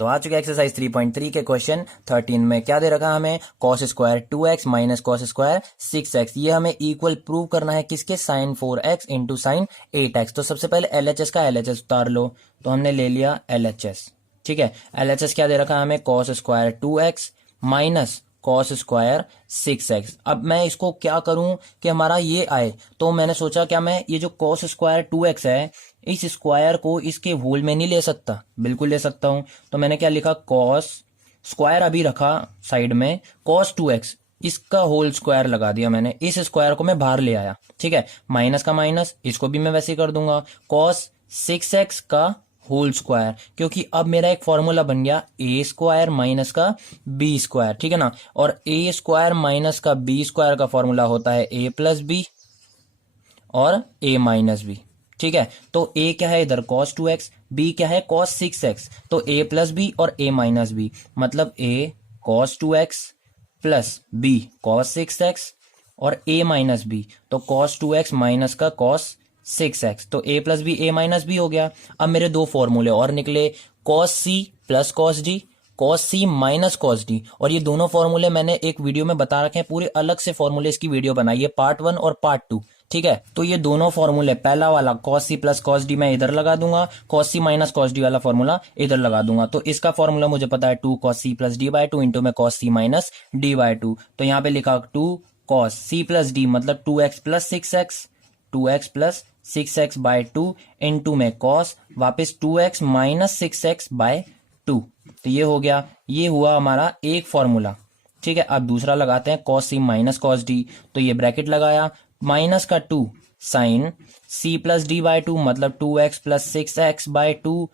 तो आ चुके एक्सरसाइज 3.3 के क्वेश्चन 13 में क्या दे रखा है हमें, cos square 2x minus cos square 6x। ये हमें इक्वल प्रूव करना है किसके, sign 4x into sine 8x। तो सबसे पहले LHS का LHS उतार लो, तो हमने ले लिया LHS। ठीक है, LHS क्या दे रखा है हमें, cos square 2x minus cos square 6x। अब मैं इसको क्या करूं कि हमारा ये आए, तो मैंने सोचा क्या मैं ये जो कॉस स्क्वायर 2x है इस स्क्वायर को इसके होल में नहीं ले सकता, बिल्कुल ले सकता हूं। तो मैंने क्या लिखा, कॉस स्क्वायर अभी रखा साइड में, कॉस 2x इसका होल स्क्वायर लगा दिया मैंने, इस स्क्वायर को मैं बाहर ले आया। ठीक है, माइनस का माइनस, इसको भी मैं वैसे ही कर दूंगा, कॉस 6x का होल स्क्वायर, क्योंकि अब मेरा एक फॉर्मूला बन गया ए स्क्वायर माइनस का बी स्क्वायर। ठीक है ना, और ए स्क्वायर माइनस का बी स्क्वायर का फॉर्मूला होता है ए प्लस बी और ए माइनस बी। ठीक है, तो ए क्या है इधर cos 2x, बी क्या है cos 6x, तो ए प्लस बी और ए माइनस बी, मतलब A cos 2x plus B cos 6x और ए माइनस बी, तो cos 2x माइनस का cos 6x, तो a plus B A minus B हो गया। अब मेरे दो फॉर्मूले और निकले, cos c plus cos d, cos c minus cos d, और ये दोनों फॉर्मूले मैंने एक वीडियो में बता रखे हैं, पूरे अलग से फॉर्मूले इसकी वीडियो बनाई है, पार्ट 1 और पार्ट 2। ठीक है, तो ये दोनों फॉर्मूले, पहला वाला cos c plus cos d मैं इधर लगा दूंगा, cos c minus cos d वाला फॉर्मूला इधर लगा दूंगा। तो इसका फॉर्मूला मुझे पता है 2 cos c plus d by 2 into में cos c minus d by 2। तो यहाँ पे लिखा 2 cos c प्लस d मतलब 2x plus 6x, 2x plus 6x by 2 into में cos वापस 2x माइनस 6x बाय 2। तो ये हो गया, ये हुआ हमारा एक फॉर्मूला। ठीक है, अब दूसरा लगाते हैं cos c minus cos d, तो ये ब्रैकेट लगाया, माइनस का 2 sine c plus d by 2 मतलब 2x प्लस 6x बाय 2,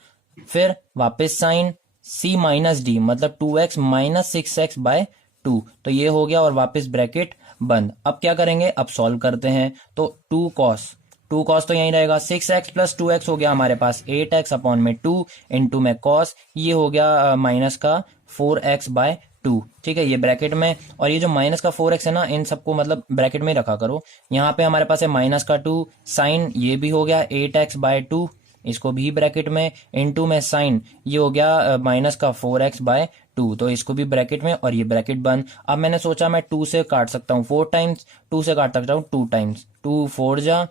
फिर वापस साइन c माइनस d मतलब 2x माइनस 6x बाय 2। तो ये हो गया और वापस ब्रैकेट बंद। अब क्या करेंगे, अब सॉल्व करते हैं, तो 2 cos तो यही रहेगा, 6x प्लस 2x हो गया हमारे पास 8x अपॉन में 2 इंटू में cos, ये हो गया माइनस का 4x बाय 2। ठीक है, ये ब्रैकेट में, और ये जो माइनस का 4x है ना, इन सबको मतलब ब्रैकेट में ही रखा करो। यहाँ पे हमारे पास है माइनस का 2 साइन, ये भी हो गया 8x बाय 2, इसको भी ब्रैकेट में, इनटू में साइन, ये हो गया माइनस का 4x बाय 2, तो इसको भी ब्रैकेट में, और ये ब्रैकेट बंद। अब मैंने सोचा मैं 2 से काट सकता हूँ 4 टाइम्स, 2 से काट सकता हूँ 2 टाइम्स, 2 4 जा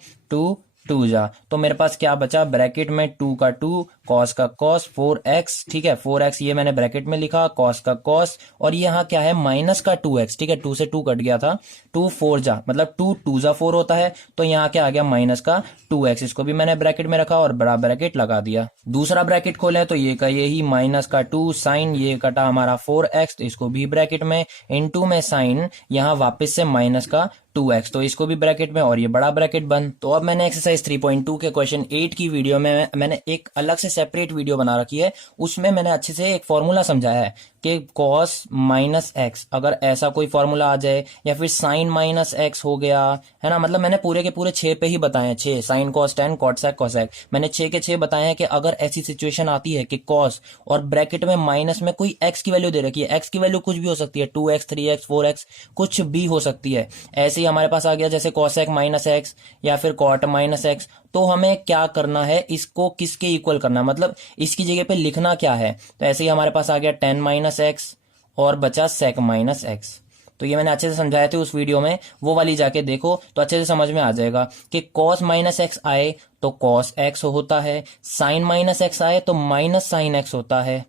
2 जा, तो मेरे पास क्या बचा, ब्रैकेट में 2 का 2, cos का cos 4x। ठीक है, 4x ये मैंने ब्रैकेट में लिखा, cos का cos, और ये यहाँ क्या है माइनस का 2x। ठीक है, 2 से 2 कट गया था, 2 4 जा मतलब 2 जा 4 होता है, तो यहाँ क्या आ गया माइनस का 2x, इसको भी मैंने ब्रैकेट में रखा और बड़ा ब्रैकेट लगा दिया। दूसरा ब्रैकेट खोले तो ये का यही माइनस का 2 साइन, ये कटा हमारा 4x, तो इसको भी ब्रैकेट में, इनटू में साइन, यहाँ वापस से माइनस का 2x, तो इसको भी ब्रैकेट में, और ये बड़ा ब्रैकेट बंद। तो अब मैंने एक्सरसाइज 3.2 के क्वेश्चन 8 की वीडियो में मैंने एक अलग से सेपरेट वीडियो बना रखी है, उसमें मैंने अच्छे से एक फॉर्मूला समझाया है कि cos माइनस एक्स, अगर ऐसा कोई फॉर्मूला आ जाए, या फिर साइन माइनस एक्स हो गया, है ना, मतलब मैंने पूरे के पूरे 6 पे ही बताए हैं, 6 sign cos tan cot sec cosec, मैंने 6 के 6 बताए हैं कि अगर ऐसी सिचुएशन आती है कि cos और ब्रैकेट में माइनस में कोई x की वैल्यू दे रखी है, x की वैल्यू कुछ भी हो सकती है, 2x 3x 4x कुछ भी हो सकती है, ऐसे ही हमारे पास आ गया जैसे cosec माइनस एक्स या फिर cot माइनस एक्स, तो हमें क्या करना है, इसको किसके इक्वल करना है, मतलब इसकी जगह पे लिखना क्या है। तो ऐसे ही हमारे पास आ गया tan माइनस एक्स और बचा sec माइनस एक्स। तो ये मैंने अच्छे से समझाए थे उस वीडियो में, वो वाली जाके देखो तो अच्छे से समझ में आ जाएगा कि cos माइनस एक्स आए तो cos x होता है, sin माइनस एक्स आए तो माइनस sin x होता है,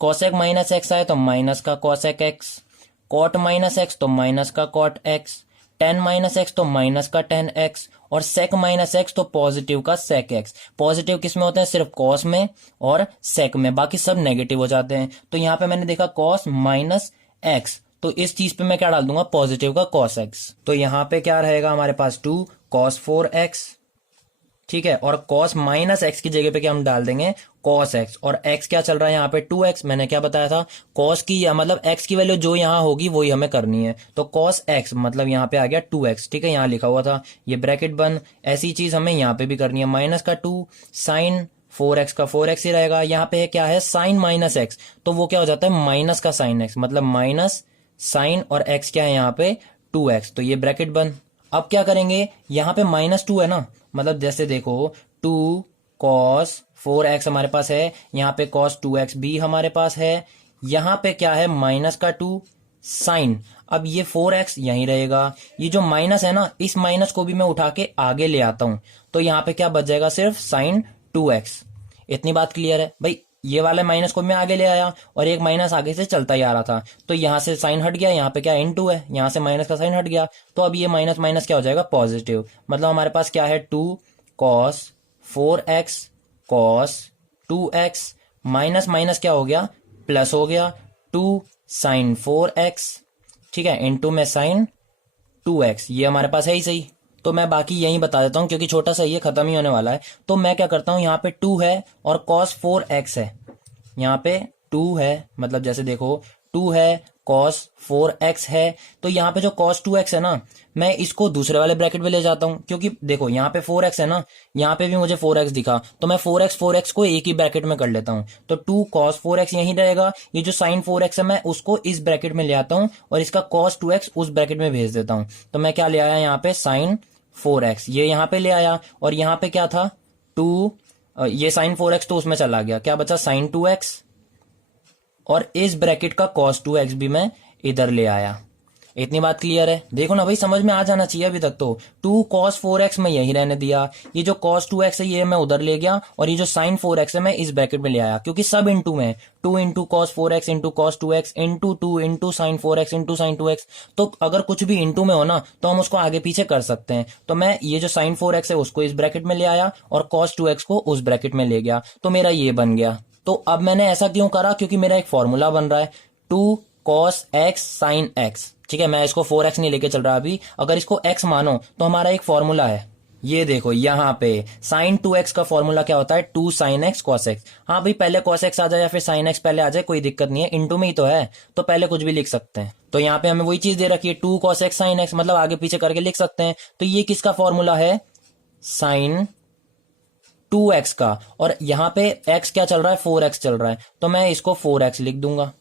cosec माइनस एक्स आए तो माइनस का cosec x, cot minus x तो माइनस का cot x, tan minus x तो माइनस का tan x, और sec माइनस एक्स तो पॉजिटिव का sec x। पॉजिटिव किस में होते हैं, सिर्फ cos में और sec में, बाकी सब नेगेटिव हो जाते हैं। तो यहाँ पे मैंने देखा cos माइनस एक्स, तो इस चीज पे मैं क्या डाल दूंगा, पॉजिटिव का cos x। तो यहाँ पे क्या रहेगा हमारे पास 2 cos 4x। ठीक है, और cos माइनस एक्स की जगह पे क्या हम डाल देंगे cos x, और x क्या चल रहा है यहाँ पे 2x, मैंने क्या बताया था, cos की या मतलब x की वैल्यू जो यहाँ होगी वही हमें करनी है, तो cos x मतलब यहाँ पे आ गया 2x। ठीक है, यहाँ लिखा हुआ था, ये ब्रैकेट बंद। ऐसी चीज हमें यहाँ पे भी करनी है, माइनस का 2 साइन 4x का 4x ही रहेगा, यहाँ पे क्या है साइन माइनस एक्स, तो वो क्या हो जाता है माइनस का साइन x, मतलब माइनस साइन और x क्या है यहाँ पे 2x, तो ये ब्रैकेट बंद। अब क्या करेंगे, यहाँ पे -2 है ना, मतलब जैसे देखो 2 cos 4x हमारे पास है, यहाँ पे cos 2x भी हमारे पास है, यहाँ पे क्या है माइनस का 2 साइन। अब ये 4x यहीं रहेगा, ये जो माइनस है ना इस माइनस को भी मैं उठा के आगे ले आता हूं, तो यहाँ पे क्या बच जाएगा सिर्फ साइन 2x। इतनी बात क्लियर है भाई। ये वाले माइनस को मैं आगे ले आया और एक माइनस आगे से चलता ही आ रहा था, तो यहां से साइन हट गया, यहाँ पे क्या इनटू है, यहां से माइनस का साइन हट गया, तो अब ये माइनस माइनस क्या हो जाएगा पॉजिटिव। मतलब हमारे पास क्या है 2 cos 4x cos 2x minus minus क्या हो गया प्लस हो गया 2 साइन 4x, ठीक है, इनटू में साइन 2x। ये हमारे पास है ही सही, तो मैं बाकी यही बता देता हूं क्योंकि छोटा सा ये खत्म ही होने वाला है। तो मैं क्या करता हूं, यहाँ पे 2 है और cos 4x है, यहाँ पे 2 है, मतलब जैसे देखो 2 है cos 4x है, तो यहाँ पे जो cos 2x है ना मैं इसको दूसरे वाले ब्रैकेट में ले जाता हूं, क्योंकि देखो यहाँ पे 4x है ना, यहाँ पे भी मुझे 4x दिखा, तो मैं 4x को एक ही ब्रैकेट में कर लेता हूं, तो 2 cos 4x यहीं रहेगा, ये जो sin 4x है मैं उसको इस ब्रैकेट में ले आता हूं और इसका cos 2x उस ब्रैकेट में भेज देता हूं। तो मैं क्या ले आया यहाँ पे sin 4x, ये यहाँ पे ले आया, और यहाँ पे क्या था 2, ये sin 4x तो उसमें चला गया, क्या बचा sin 2x, और इस ब्रैकेट का cos 2x भी मैं इधर ले आया। इतनी बात क्लियर है? देखो ना भाई, समझ में आ जाना चाहिए अभी तक तो। 2 cos 4x मैं यही रहने दिया, ये जो cos 2x है ये मैं उधर ले गया, और ये जो sin 4x है मैं इस ब्रैकेट में ले आया, क्योंकि सब इंटू में 2 into cos 4x into cos 2x into 2 into sin 4x into sin 2x, तो अगर कुछ भी इंटू में हो ना तो हम उसको आगे पीछे कर सकते हैं। तो मैं ये जो sin 4x है उसको इस ब्रैकेट में ले आया और cos 2x को उस ब्रैकेट में ले गया, तो मेरा ये बन गया। तो अब मैंने ऐसा क्यों करा, क्योंकि मेरा एक फॉर्मूला बन रहा है 2 cos x sin x, ठीक है, मैं इसको 4x नहीं लेके चल रहा अभी, अगर इसको x मानो तो हमारा एक फॉर्मूला है, ये देखो यहाँ पे sin 2x का फॉर्मूला क्या होता है 2 sin x cos x। हाँ भाई, पहले cos x आ जाए या फिर sin x पहले आ जाए कोई दिक्कत नहीं है, इंटू में ही तो है, तो पहले कुछ भी लिख सकते हैं। तो यहाँ पे हमें वही चीज दे रखी है 2 cos x sin x, मतलब आगे पीछे करके लिख सकते हैं। तो ये किसका फॉर्मूला है sin 2x का, और यहाँ पे x क्या चल रहा है 4x चल रहा है, तो मैं इसको 4x लिख दूंगा।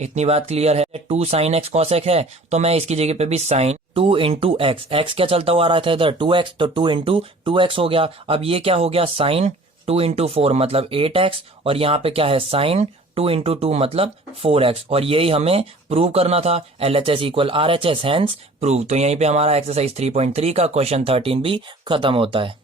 इतनी बात क्लियर है? 2 sin x cos x है, तो मैं इसकी जगह पे भी sin 2 इंटू एक्स, एक्स क्या चलता हुआ आ रहा था इधर 2x, तो 2 इंटू 2x हो गया। अब ये क्या हो गया sin 2 इंटू 4 मतलब 8x, और यहाँ पे क्या है sin 2 इंटू 2 मतलब 4x, और यही हमें प्रूव करना था, LHS equal RHS, hence proved. तो यहीं पे हमारा एक्सरसाइज 3.3 का क्वेश्चन 13 भी खत्म होता है।